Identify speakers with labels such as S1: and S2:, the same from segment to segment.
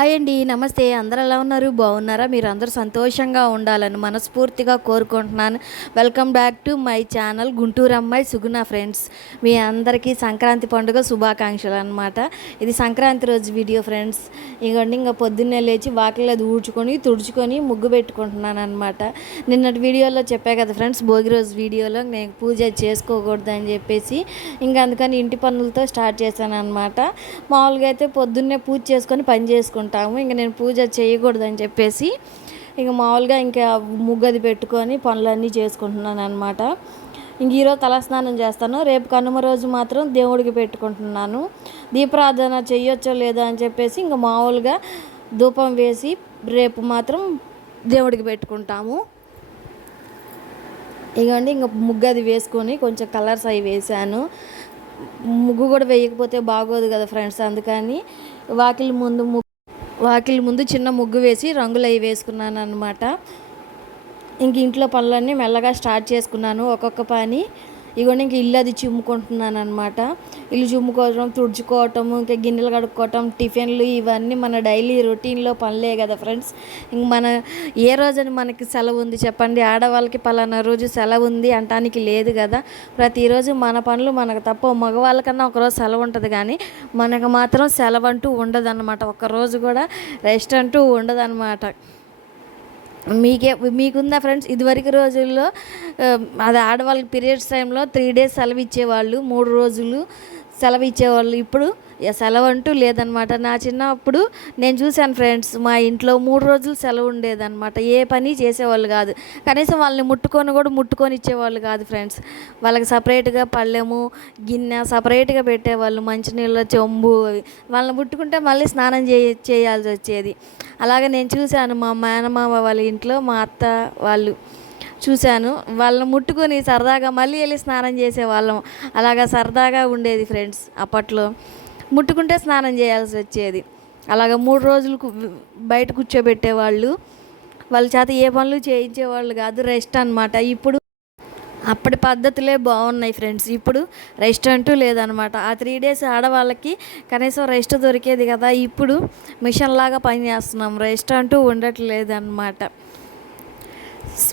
S1: Hi అండి నమస్తే. అందరు ఎలా ఉన్నారు? బాగున్నారా? మీరు అందరూ సంతోషంగా ఉండాలని మనస్ఫూర్తిగా కోరుకుంటున్నాను. Welcome back to my channel Guntur అమ్మాయి సుగుణ ఫ్రెండ్స్ మీ అందరికీ సంక్రాంతి పండుగ శుభాకాంక్షలు అనమాట ఇది సంక్రాంతి రోజు వీడియో ఫ్రెండ్స్ ఇగోండి ఇంకా పొద్దున్నే లేచి వాకిల్లో అది ఊడ్చుకొని తుడుచుకొని ముగ్గు పెట్టుకుంటున్నాను అనమాట నిన్నటి వీడియోలో చెప్పా కదా ఫ్రెండ్స్ భోగి రోజు వీడియోలో నేను పూజ చేసుకోకూడదు అని చెప్పేసి ఇంకా అందుకని ఇంటి పనులతో స్టార్ట్ చేశాను అనమాట మామూలుగా అయితే పొద్దున్నే పూజ చేసుకొని పని చేసుకుంటాను. ఉంటాము. ఇంక నేను పూజ చేయకూడదు అని చెప్పేసి ఇంకా మామూలుగా ఇంకా ముగ్గది పెట్టుకొని పనులన్నీ చేసుకుంటున్నాను అనమాట ఇంక ఈరోజు తలస్నానం చేస్తాను. రేపు కనుమ రోజు మాత్రం దేవుడికి పెట్టుకుంటున్నాను. దీపారాధన చేయొచ్చో లేదో అని చెప్పేసి ఇంకా మామూలుగా ధూపం వేసి రేపు మాత్రం దేవుడికి పెట్టుకుంటాము. ఇగండి ఇంకా ముగ్గు అది వేసుకొని కొంచెం కలర్స్ అవి వేసాను ముగ్గు కూడా వేయకపోతే బాగోదు కదా ఫ్రెండ్స్ అందుకని వాకిలి ముందు ముగ్గు వాకిలి ముందు చిన్న ముగ్గు వేసి రంగులు అవి వేసుకున్నాను అనమాట ఇంక ఇంట్లో పనులన్నీ మెల్లగా స్టార్ట్ చేసుకున్నాను ఒక్కొక్క పని. ఇగోండి ఇంక ఇల్లు అది చిమ్ముకుంటున్నాను అనమాట ఇల్లు చిమ్ముకోవడం తుడుచుకోవటం ఇంకా గిన్నెలు కడుక్కోవటం టిఫిన్లు ఇవన్నీ మన డైలీ రొటీన్లో పనులే కదా ఫ్రెండ్స్. ఇంక మన ఏ రోజని మనకి సెలవు ఉంది చెప్పండి. ఆడవాళ్ళకి పలానా రోజు సెలవు ఉంది అంటానికి లేదు కదా. ప్రతిరోజు మన పనులు మనకు తప్ప మగవాళ్ళకన్నా ఒకరోజు సెలవు ఉంటుంది కానీ మనకు మాత్రం సెలవు అంటూ ఉండదన్నమాట ఒక్కరోజు కూడా రెస్ట్ అంటూ ఉండదన్నమాట. మీకే మీకుందా ఫ్రెండ్స్ ఇదివరకు రోజుల్లో అది ఆడవాళ్ళకి పీరియడ్స్ టైంలో త్రీ డేస్ సెలవు ఇచ్చేవాళ్ళు మూడు రోజులు సెలవు ఇచ్చేవాళ్ళు. ఇప్పుడు సెలవు అంటూ లేదనమాట. నా చిన్నప్పుడు నేను చూశాను ఫ్రెండ్స్ మా ఇంట్లో మూడు రోజులు సెలవు ఉండేదన్నమాట ఏ పని చేసేవాళ్ళు కాదు. కనీసం వాళ్ళని ముట్టుకొని కూడా ముట్టుకొని ఇచ్చేవాళ్ళు కాదు ఫ్రెండ్స్. వాళ్ళకి సపరేట్గా పళ్ళెము గిన్నె సపరేట్గా పెట్టేవాళ్ళు మంచినీళ్ళ చెంబు అవి. వాళ్ళని ముట్టుకుంటే మళ్ళీ స్నానం చేయ చేయాల్సి వచ్చేది. అలాగే నేను చూశాను మా మేనమామ వాళ్ళ ఇంట్లో మా అత్త వాళ్ళు చూశాను. వాళ్ళని ముట్టుకొని సరదాగా మళ్ళీ వెళ్ళి స్నానం చేసేవాళ్ళం. అలాగా సరదాగా ఉండేది ఫ్రెండ్స్ అప్పట్లో. ముట్టుకుంటే స్నానం చేయాల్సి వచ్చేది. అలాగ మూడు రోజులు బయట కూర్చోబెట్టేవాళ్ళు. వాళ్ళ చేత ఏ పనులు చేయించేవాళ్ళు కాదు రెస్ట్ అనమాట ఇప్పుడు అప్పటి పద్ధతులే బాగున్నాయి ఫ్రెండ్స్. ఇప్పుడు రెస్ట్ అంటూ లేదనమాట ఆ త్రీ డేస్ ఆడవాళ్ళకి కనీసం రెస్ట్ దొరికేది కదా. ఇప్పుడు మిషన్ లాగా పని చేస్తున్నాం రెస్ట్ అంటూ ఉండట్లేదు అనమాట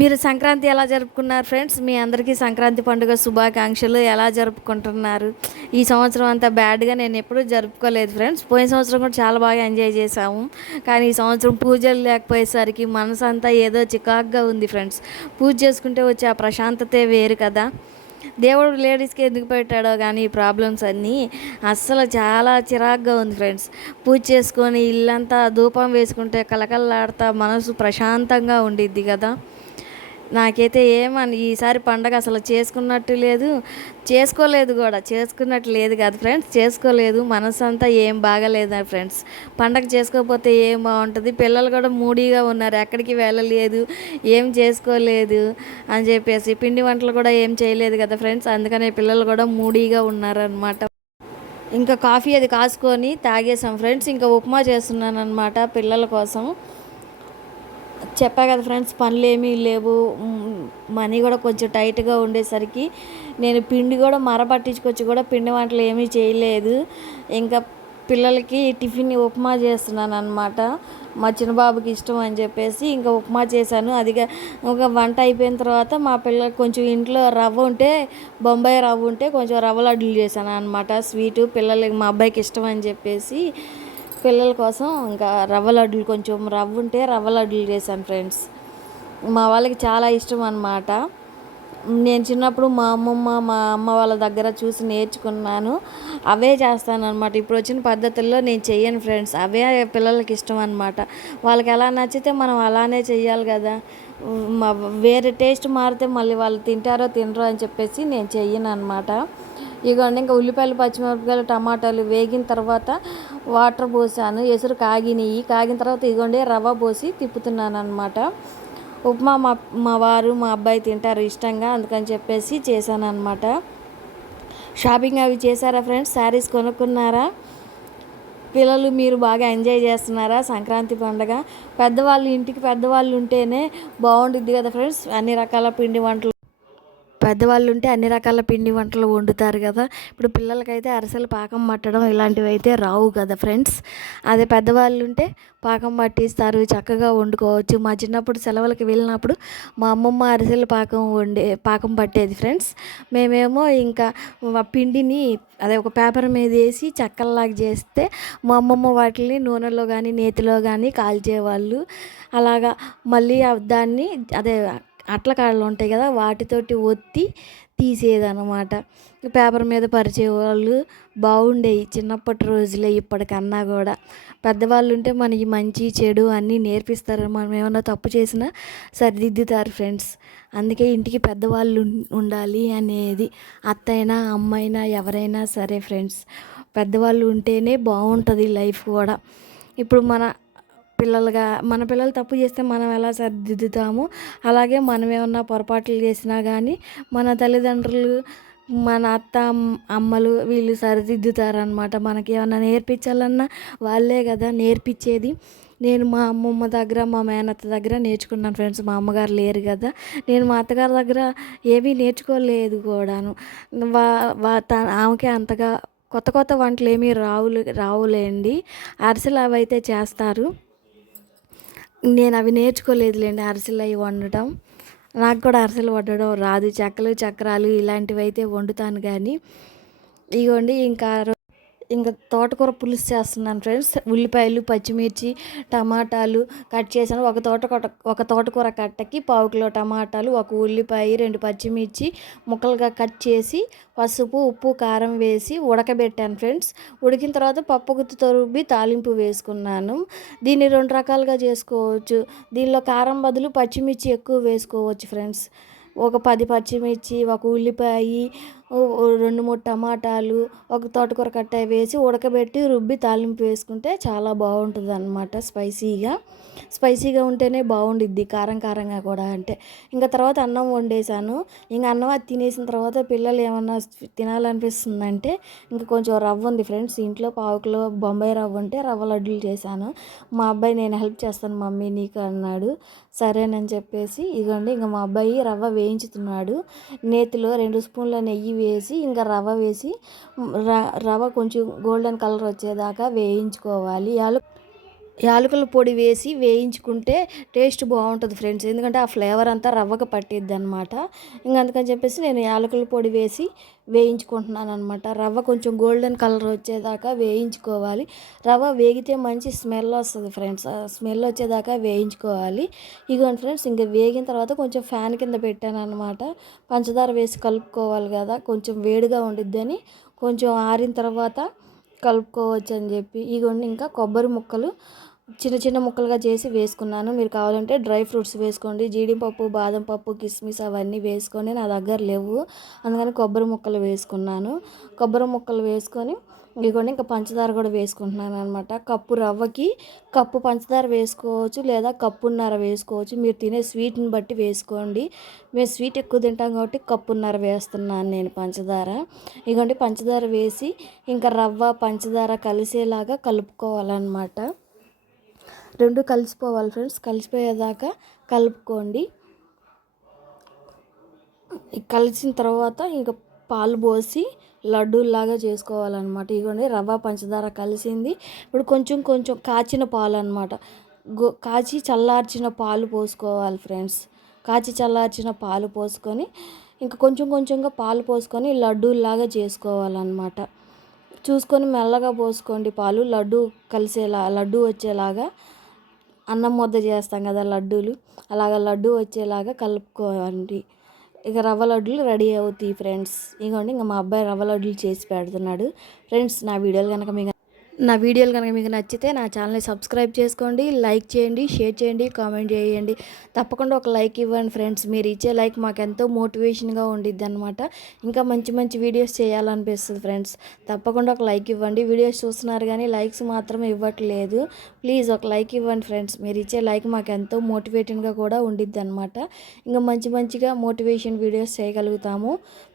S1: మీరు సంక్రాంతి ఎలా జరుపుకున్నారు ఫ్రెండ్స్? మీ అందరికీ సంక్రాంతి పండుగ శుభాకాంక్షలు. ఎలా జరుపుకుంటున్నారు? ఈ సంవత్సరం అంతా బ్యాడ్గా నేను ఎప్పుడూ జరుపుకోలేదు ఫ్రెండ్స్. పోయిన సంవత్సరం కూడా చాలా బాగా ఎంజాయ్ చేసాము కానీ ఈ సంవత్సరం పూజలు లేకపోయేసరికి మనసు అంతా ఏదో చికాగ్గా ఉంది ఫ్రెండ్స్. పూజ చేసుకుంటే వచ్చే ఆ ప్రశాంతతే వేరు కదా. దేవుడు లేడీస్కి ఎందుకు పెట్టాడో కానీ ఈ ప్రాబ్లమ్స్ అన్నీ అస్సలు చాలా చిరాగ్గా ఉంది ఫ్రెండ్స్. పూజ చేసుకొని ఇల్లంతా ధూపం వేసుకుంటే కలకల్లాడుతా మనసు ప్రశాంతంగా ఉండిద్ది కదా. నాకైతే ఏమని ఈసారి పండగ అసలు చేసుకున్నట్టు లేదు. చేసుకోలేదు కూడా. చేసుకున్నట్టు లేదు కాదు ఫ్రెండ్స్. చేసుకోలేదు. మనసు అంతా ఏం బాగలేదు ఫ్రెండ్స్. పండగ చేసుకోకపోతే ఏం బాగుంటుంది? పిల్లలు కూడా మూడీగా ఉన్నారు. ఎక్కడికి వెళ్ళలేదు. ఏం చేసుకోలేదు అని చెప్పేసి. పిండి వంటలు కూడా ఏం చేయలేదు కదా ఫ్రెండ్స్. అందుకనే పిల్లలు కూడా మూడీగా ఉన్నారనమాట ఇంకా కాఫీ అది కాసుకొని తాగేసాం ఫ్రెండ్స్. ఇంకా ఉప్మా చేస్తున్నాను అనమాట పిల్లల కోసం. చెప్పా కదా ఫ్రెండ్స్ పనులు ఏమీ లేవు. మనీ కూడా కొంచెం టైట్గా ఉండేసరికి నేను పిండి కూడా మర పట్టించుకొచ్చి కూడా పిండి వంటలు ఏమీ చేయలేదు. ఇంకా పిల్లలకి టిఫిన్ ఉప్మా చేస్తున్నాను అనమాట మా చిన్నబాబుకి ఇష్టం అని చెప్పేసి ఇంకా ఉప్మా చేశాను. అదిగా ఒక వంట అయిపోయిన తర్వాత మా పిల్లలకి కొంచెం ఇంట్లో రవ్వ ఉంటే బొంబాయి రవ్వ ఉంటే కొంచెం రవ్వ లడ్డులు చేశాను అనమాట స్వీటు పిల్లలకి మా అబ్బాయికి ఇష్టం అని చెప్పేసి పిల్లల కోసం ఇంకా రవ్వ లడ్డులు కొంచెం రవ్వ ఉంటే రవ్వ లడ్డులు చేశాను ఫ్రెండ్స్. మా వాళ్ళకి చాలా ఇష్టం అన్నమాట. నేను చిన్నప్పుడు మా అమ్మమ్మ మా అమ్మ వాళ్ళ దగ్గర చూసి నేర్చుకున్నాను. అవే చేస్తాను అనమాట ఇప్పుడు వచ్చిన పద్ధతుల్లో నేను చెయ్యను ఫ్రెండ్స్. అవే పిల్లలకి ఇష్టం అనమాట వాళ్ళకి ఎలా నచ్చితే మనం అలానే చెయ్యాలి కదా. మా వేరే టేస్ట్ మారితే మళ్ళీ వాళ్ళు తింటారో తినరో అని చెప్పేసి నేను చెయ్యను అనమాట ఇదిగోండి ఇంకా ఉల్లిపాయలు పచ్చిమిరపకాయలు టమాటాలు వేగిన తర్వాత వాటర్ పోసాను. ఎసురు కాగినాయి. కాగిన తర్వాత ఇదిగోండి రవ్వ పోసి తిప్పుతున్నాను అనమాట ఉప్మా మా మా వారు మా అబ్బాయి తింటారు ఇష్టంగా అందుకని చెప్పేసి చేశాను అనమాట షాపింగ్ అవి చేశారా ఫ్రెండ్స్? శారీస్ కొనుక్కున్నారా? పిల్లలు మీరు బాగా ఎంజాయ్ చేస్తున్నారా సంక్రాంతి పండగ? పెద్దవాళ్ళు ఇంటికి పెద్దవాళ్ళు ఉంటేనే బాగుంటుంది కదా ఫ్రెండ్స్? అన్ని రకాల పిండి వంటలు పెద్దవాళ్ళు ఉంటే అన్ని రకాల పిండి వంటలు వండుతారు కదా. ఇప్పుడు పిల్లలకైతే అరిసెలు పాకం పట్టడం ఇలాంటివి అయితే రావు కదా ఫ్రెండ్స్. అదే పెద్దవాళ్ళు ఉంటే పాకం పట్టిస్తారు చక్కగా వండుకోవచ్చు. మా చిన్నప్పుడు సెలవులకి వెళ్ళినప్పుడు మా అమ్మమ్మ అరిసెలు పాకం వండే పాకం పట్టేది ఫ్రెండ్స్. మేమేమో ఇంకా ఆ పిండిని అదే ఒక పేపర్ మీద వేసి చక్కల్లాగా చేస్తే మా అమ్మమ్మ వాటిని నూనెలో కానీ నేతిలో కానీ కాల్చేవాళ్ళు. అలాగా మళ్ళీ దాన్ని అదే అట్ల కాడలు ఉంటాయి కదా వాటితోటి ఒత్తి తీసేదన్నమాట. పేపర్ మీద పరిచేవాళ్ళు బాగుండేవి చిన్నప్పటి రోజులే ఇప్పటికన్నా కూడా. పెద్దవాళ్ళు ఉంటే మనకి మంచి చెడు అన్నీ నేర్పిస్తారు. మనం ఏమైనా తప్పు చేసినా సరిదిద్దుతారు ఫ్రెండ్స్. అందుకే ఇంటికి పెద్దవాళ్ళు ఉండాలి అనేది అత్తైనా అమ్మైనా ఎవరైనా సరే ఫ్రెండ్స్. పెద్దవాళ్ళు ఉంటేనే బాగుంటుంది లైఫ్ కూడా. ఇప్పుడు మన పిల్లలుగా మన పిల్లలు తప్పు చేస్తే మనం ఎలా సరిదిద్దుతామో? అలాగే మనం ఏమన్నా పొరపాట్లు చేసినా కానీ మన తల్లిదండ్రులు మన అత్త అమ్మలు వీళ్ళు సరిదిద్దుతారనమాట మనకి ఏమన్నా నేర్పించాలన్నా వాళ్ళే కదా నేర్పించేది. నేను మా అమ్మమ్మ దగ్గర మా మేనత్త దగ్గర నేర్చుకున్నాను ఫ్రెండ్స్. మా అమ్మగారు లేరు కదా. నేను మా అత్తగారి దగ్గర ఏమీ నేర్చుకోలేదు కూడాను. వా వా త- ఆమెకే అంతగా కొత్త కొత్త వంటలు ఏమీ రావులు రావులేండి. అరిసెలు అవి అయితే చేస్తారు. నేను అవి నేర్చుకోలేదులేండి అరిసెలు అవి వండటం. నాకు కూడా అరిసెలు వండడం రాదు. చెక్కలు చక్రాలు ఇలాంటివి అయితే వండుతాను కానీ ఇగోండి ఇంకా రో- ఇంకా తోటకూర పులుసు చేస్తున్నాను ఫ్రెండ్స్. ఉల్లిపాయలు పచ్చిమిర్చి టమాటాలు కట్ చేశాను. ఒక తోట ఒక తోటకూర కట్టకి పావు కిలో టమాటాలు ఒక ఉల్లిపాయ రెండు పచ్చిమిర్చి ముక్కలుగా కట్ చేసి పసుపు ఉప్పు కారం వేసి ఉడకబెట్టాను ఫ్రెండ్స్. ఉడికిన తర్వాత పప్పు గుత్తుతో రుబ్బి తాలింపు వేసుకున్నాను. దీన్ని రెండు రకాలుగా చేసుకోవచ్చు. దీనిలో కారం బదులు పచ్చిమిర్చి ఎక్కువ వేసుకోవచ్చు ఫ్రెండ్స్. ఒక పది పచ్చిమిర్చి ఒక ఉల్లిపాయ రెండు మూడు టమాటాలు ఒక తోటకూర కట్ట వేసి ఉడకబెట్టి రుబ్బి తాలింపు వేసుకుంటే చాలా బాగుంటుంది అనమాట స్పైసీగా. స్పైసీగా ఉంటేనే బాగుండిద్ది కారం కారంగా కూడా అంటే. ఇంకా తర్వాత అన్నం వండేసాను ఇంకా అన్నం అది తినేసిన తర్వాత పిల్లలు ఏమన్నా తినాలనిపిస్తుందంటే ఇంకా కొంచెం రవ్వ ఉంది ఫ్రెండ్స్ ఇంట్లో పావుకులో బొంబాయి రవ్వ ఉంటే రవ్వ లడ్డులు చేశాను. మా అబ్బాయి నేను హెల్ప్ చేస్తాను మమ్మీ నీకు అన్నాడు. సరేనని చెప్పేసి ఇదిగోండి ఇంకా మా అబ్బాయి రవ్వ వేయించుతున్నాడు. నేతిలో రెండు స్పూన్ల నెయ్యి వేసి ఇంకా రవ్వ వేసి రవ్వ కొంచెం గోల్డెన్ కలర్ వచ్చేదాకా వేయించుకోవాలి. యాలు యాలకుల పొడి వేసి వేయించుకుంటే టేస్ట్ బాగుంటుంది ఫ్రెండ్స్. ఎందుకంటే ఆ ఫ్లేవర్ అంతా రవ్వకు పట్టిద్ది అనమాట ఇంకా అందుకని చెప్పేసి నేను యాలకుల పొడి వేసి వేయించుకుంటున్నాను అనమాట రవ్వ కొంచెం గోల్డెన్ కలర్ వచ్చేదాకా వేయించుకోవాలి. రవ్వ వేగితే మంచి స్మెల్ వస్తుంది ఫ్రెండ్స్. ఆ స్మెల్ వచ్చేదాకా వేయించుకోవాలి. ఇగోండి ఫ్రెండ్స్ ఇంకా వేగిన తర్వాత కొంచెం ఫ్యాన్ కింద పెట్టాను అనమాట పంచదార వేసి కలుపుకోవాలి కదా కొంచెం వేడిగా ఉండిద్దని కొంచెం ఆరిన తర్వాత కలుపుకోవచ్చు అని చెప్పి. ఇగోండి ఇంకా కొబ్బరి ముక్కలు చిన్న చిన్న ముక్కలుగా చేసి వేసుకున్నాను. మీరు కావాలంటే డ్రై ఫ్రూట్స్ వేసుకోండి. జీడిపప్పు బాదం పప్పు కిస్మిస్ అవన్నీ వేసుకొని నా దగ్గర లేవు. అందుకని కొబ్బరి ముక్కలు వేసుకున్నాను. కొబ్బరి ముక్కలు వేసుకొని ఇదిగోండి ఇంకా పంచదార కూడా వేసుకుంటున్నాను అనమాట కప్పు రవ్వకి కప్పు పంచదార వేసుకోవచ్చు లేదా కప్పున్నర వేసుకోవచ్చు. మీరు తినే స్వీట్ని బట్టి వేసుకోండి. మేము స్వీట్ ఎక్కువ తింటాం కాబట్టి కప్పున్నర వేస్తున్నాను నేను పంచదార. ఇదిగోండి పంచదార వేసి ఇంకా రవ్వ పంచదార కలిసేలాగా కలుపుకోవాలన్నమాట. రెండు కలిసిపోవాలి ఫ్రెండ్స్ కలిసిపోయేదాకా కలుపుకోండి. కలిసిన తర్వాత ఇంకా పాలు పోసి లడ్డూలాగా చేసుకోవాలన్నమాట. ఇదిగోండి రవ్వ పంచదార కలిసింది. ఇప్పుడు కొంచెం కొంచెం కాచిన పాలు అనమాట గో కాచి చల్లార్చిన పాలు పోసుకోవాలి ఫ్రెండ్స్ కాచి చల్లార్చిన పాలు పోసుకొని ఇంకా కొంచెం కొంచెంగా పాలు పోసుకొని లడ్డూలాగా చేసుకోవాలన్నమాట. చూసుకొని మెల్లగా పోసుకోండి పాలు. లడ్డు కలిసేలా లడ్డు వచ్చేలాగా అన్నం ముద్ద చేస్తాం కదా లడ్డూలు. అలాగ లడ్డు వచ్చేలాగా కలుపుకోండి. ఇక రవ్వ లడ్డులు రెడీ అవుతాయి ఫ్రెండ్స్. ఇగోండి ఇంకా మా అబ్బాయి రవ్వ లడ్డులు చేసి పెడుతున్నాడు. ఫ్రెండ్స్ నా వీడియోలు కనుక మీకు నా వీడియోలు కనుక మీకు నచ్చితే నా ఛానల్ని సబ్స్క్రైబ్ చేసుకోండి లైక్ చేయండి షేర్ చేయండి కామెంట్ చేయండి. తప్పకుండా ఒక లైక్ ఇవ్వండి ఫ్రెండ్స్. మీరు ఇచ్చే లైక్ మాకు ఎంతో మోటివేషన్గా ఉండిద్ది అనమాట ఇంకా మంచి మంచి వీడియోస్ చేయాలనిపిస్తుంది ఫ్రెండ్స్. తప్పకుండా ఒక లైక్ ఇవ్వండి. వీడియోస్ చూస్తున్నారు కానీ లైక్స్ మాత్రం ఇవ్వట్లేదు. ప్లీజ్ ఒక లైక్ ఇవ్వండి ఫ్రెండ్స్. మీరు ఇచ్చే లైక్ మాకు ఎంతో మోటివేటింగ్గా కూడా ఉండిద్ది అనమాట ఇంకా మంచి మంచిగా మోటివేషన్ వీడియోస్ చేయగలుగుతాము.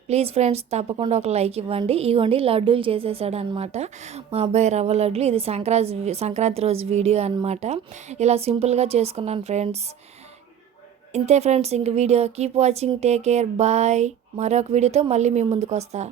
S1: ప్లీజ్ ఫ్రెండ్స్ తప్పకుండా ఒక లైక్ ఇవ్వండి. ఇవ్వండి లడ్డూలు చేసేసాడు అనమాట మా అబ్బాయి రవ్వ లడ్డులు. ఇది సంక్రాంతి సంక్రాంతి రోజు వీడియో అనమాట. ఇలా సింపుల్గా చేసుకున్నాను ఫ్రెండ్స్. ఇంతే ఫ్రెండ్స్ ఇంక video. Keep watching take care bye మరొక వీడియోతో మళ్ళీ మీ ముందుకు వస్తా.